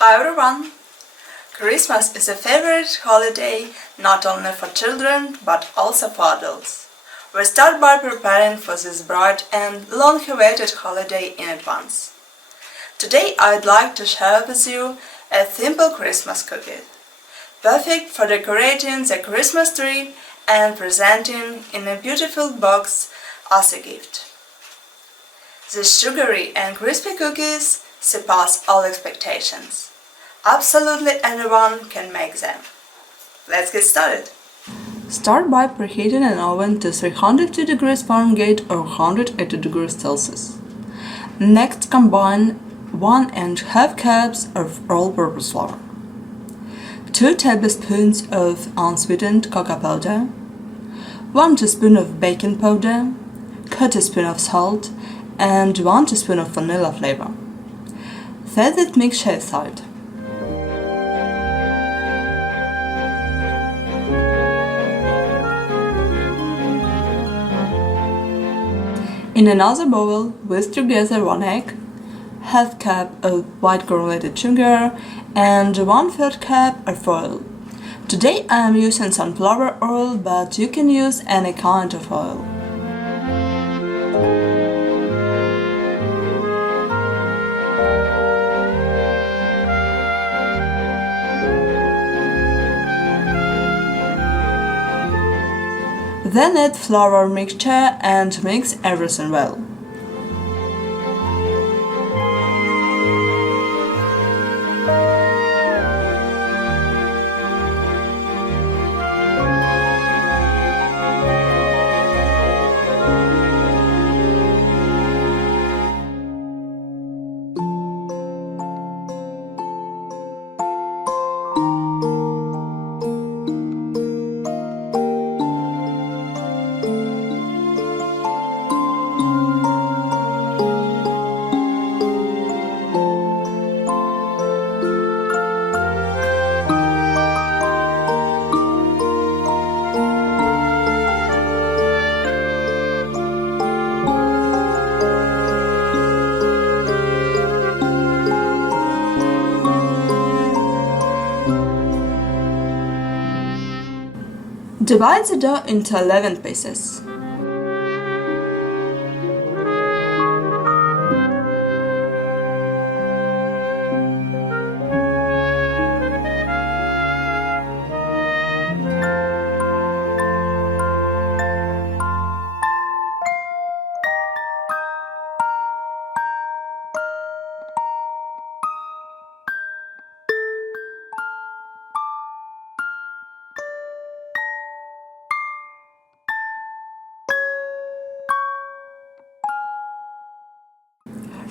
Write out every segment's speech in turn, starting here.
Hi everyone! Christmas is a favorite holiday not only for children but also for adults. We start by preparing for this bright and long-awaited holiday in advance. Today I'd like to share with you a simple Christmas cookie, perfect for decorating the Christmas tree and presenting in a beautiful box as a gift. These sugary and crispy cookies surpass all expectations. Absolutely anyone can make them. Let's get started. Start by preheating an oven to 350 degrees Fahrenheit or 180 degrees Celsius. Next, combine 1½ cups of all-purpose flour, 2 tablespoons of unsweetened cocoa powder, 1 teaspoon of baking powder, 1 teaspoon of salt, and 1 teaspoon of vanilla flavor. Set that mixture aside. In another bowl, whisk together 1 egg, ½ cup of white granulated sugar, and 1/3 cup of oil. Today I am using sunflower oil, but you can use any kind of oil. Then add flour mixture and mix everything well. Divide the dough into 11 pieces.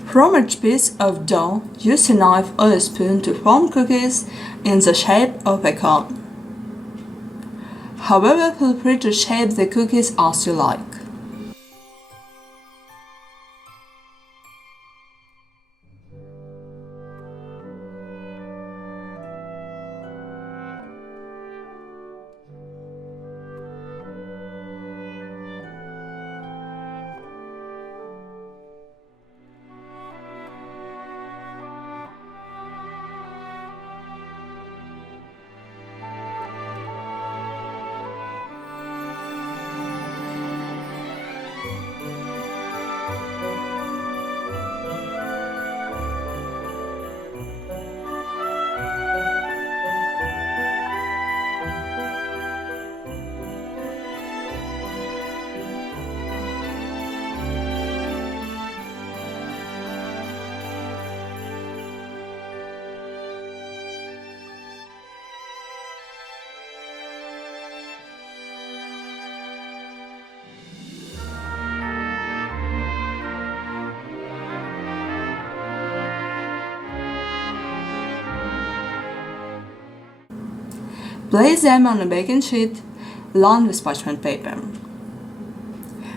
From each piece of dough, use a knife or a spoon to form cookies in the shape of a cone. However, feel free to shape the cookies as you like. Place them on a baking sheet lined with parchment paper.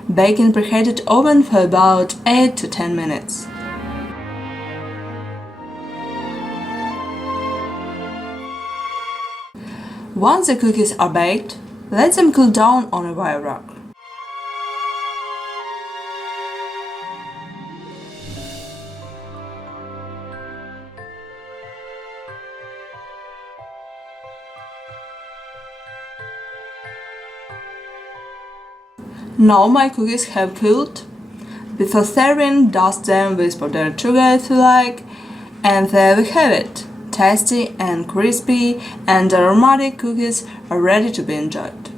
Bake in preheated oven for about 8 to 10 minutes. Once the cookies are baked, let them cool down on a wire rack. Now my cookies have cooled. Before serving, dust them with powdered sugar if you like, and there we have it. Tasty and crispy and aromatic cookies are ready to be enjoyed.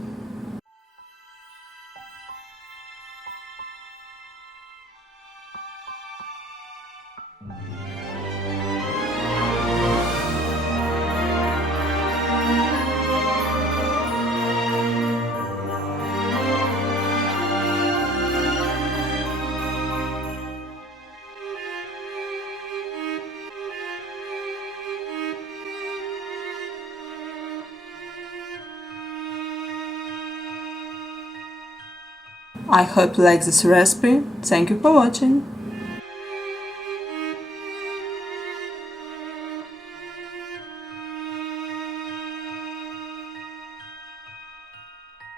I hope you like this recipe. Thank you for watching.